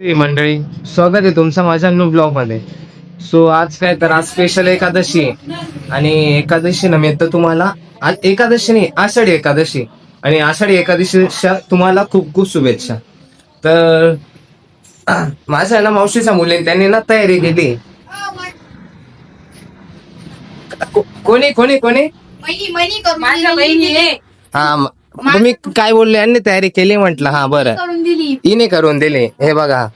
मंडळी, स्वागत आहे तुमचं माझ्या न्यू ब्लॉग मध्ये. आज काय तर आज स्पेशल एकादशी आहे आणि एकादशी निमित्त तुम्हाला आज एकादशी नाही, आषाढी एकादशी आणि आषाढी एकादशीच्या तुम्हाला खूप खूप शुभेच्छा. तर माझ्या ना मावशीच्या मुलीने त्यांनी ना तयारी केली. कोणी कोणी कोणी माझ्या बहिणीने तुम्ही काय बोलले? यांनी तयारी केली म्हटलं. हा बरं, करून दिली. हिने करून दिली. हे बघा,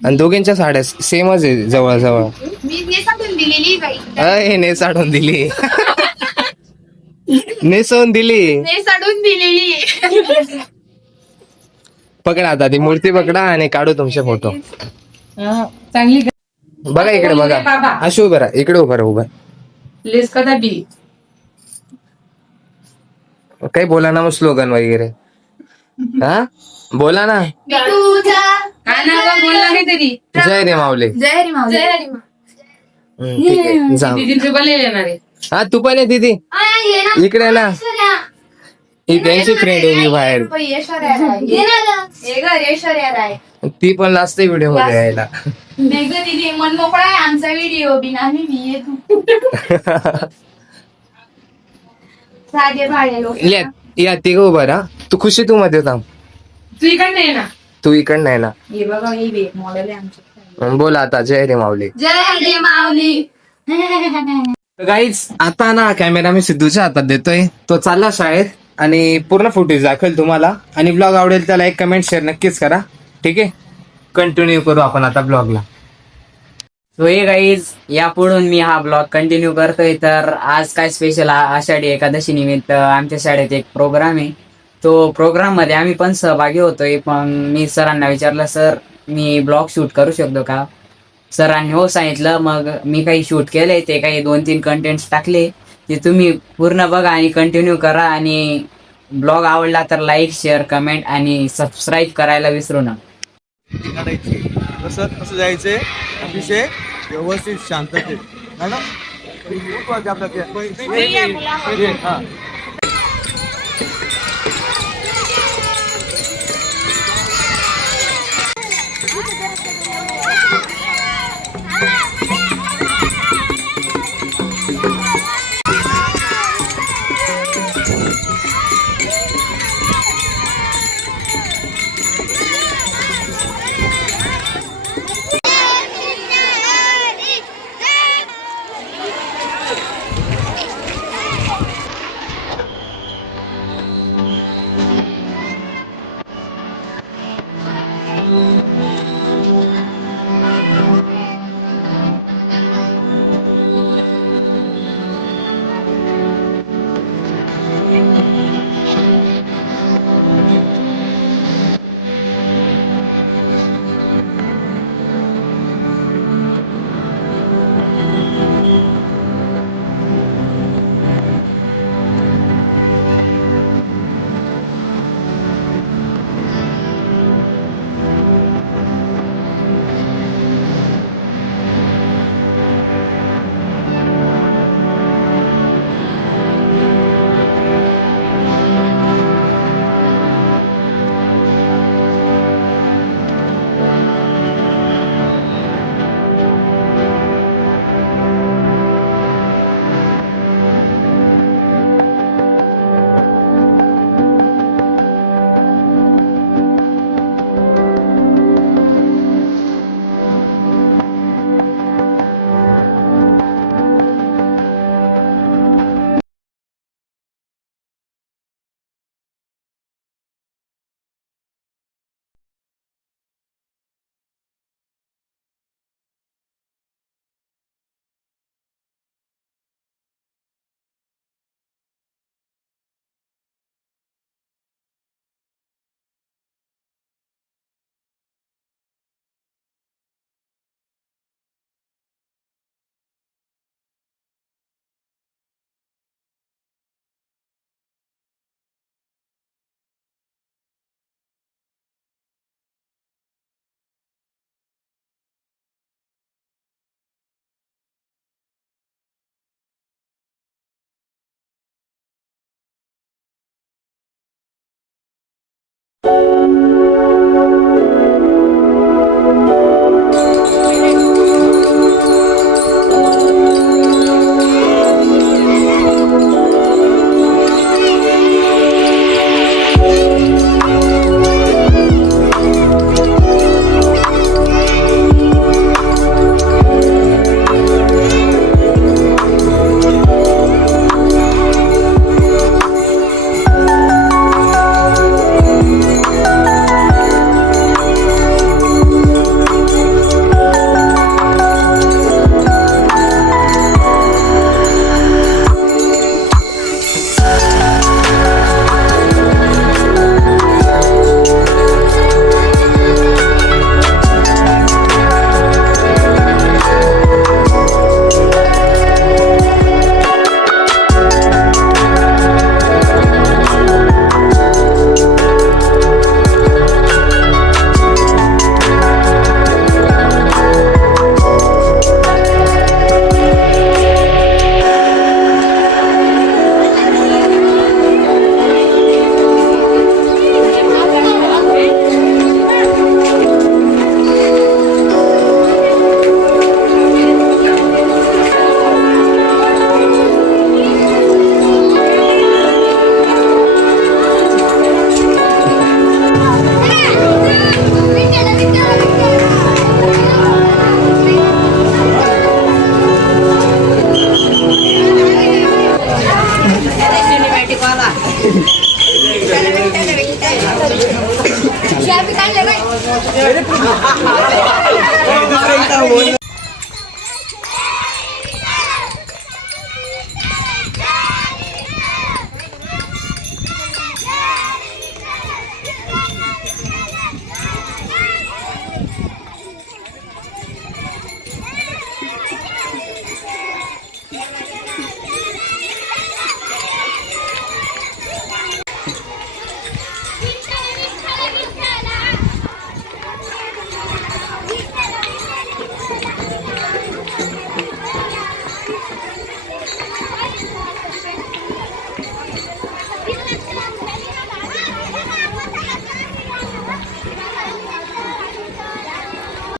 आणि दोघींच्या साड्या सेमच आहे जवळ. मी नेसाटून दिलेली काही हे नेसाडून दिली. नेसवून दिली. नेसाडून दिलेली. पकडा आता ती मूर्ती पकडा आणि काढू तुमचे फोटो. चांगली बघा इकडे बघा. अशी उभं राहा, इकडे उभं राहा. लेस कदा बी काही बोला ना मग स्लोगन वगैरे. हा बोला ना. बोलला नाही तरी जय रे माऊली. जय हरी माऊली. जय हरी ठीक आहे, जा. येणार आहे. हा तू पण आहे दीदी, इकडे ना. ही त्यांची फ्रेंड उभी बाहेर. ती पण लास्ट व्हिडिओ मध्ये यायला. दीदी मन मोकळा आहे आमचा व्हिडिओ बिना मी येतो. साधे भाडे लोक या तिघ उभं राहा. तू खुशी तू मध्ये थांब. तू इकडे नाही ना. तू इकडं नाही ना. हे बघा ही एक मॉडेल आहे आमची. बोला आता. जय रे माऊली. जय हरी माऊली. गाईज आता ना कॅमेरा मी सिद्धूच्या हातात देतोय. तो चालला शाळेत आणि पूर्ण फुटेज दाखवेल तुम्हाला. आणि ब्लॉग आवडेल त्याला एक कमेंट शेअर नक्कीच करा. ठीक आहे, कंटिन्यू करू आपण आता ब्लॉगला. सो हे गाईज, यापुढून मी हा ब्लॉग कंटिन्यू करतोय. तर आज काय स्पेशल, आषाढी एकादशी निमित्त आमच्या शाळेत एक प्रोग्राम आहे. तो प्रोग्राम मध्ये आम्ही पण सहभागी होतोय. पण मी सरांना विचारलं, सर मी ब्लॉग शूट करू शकतो का? सरांनी हो सांगितलं. मग मी काही शूट केले, ते काही 2-3 कंटेंट्स टाकले. ते तुम्ही पूर्ण बघा आणि कंटिन्यू करा. आणि ब्लॉग आवडला तर लाईक, शेअर, कमेंट आणि सबस्क्राईब करायला विसरू नका. काढायची कसं कसं जायचंय अतिशय व्यवस्थित शांततेत. मॅडम खूप वाजते आपल्या हा.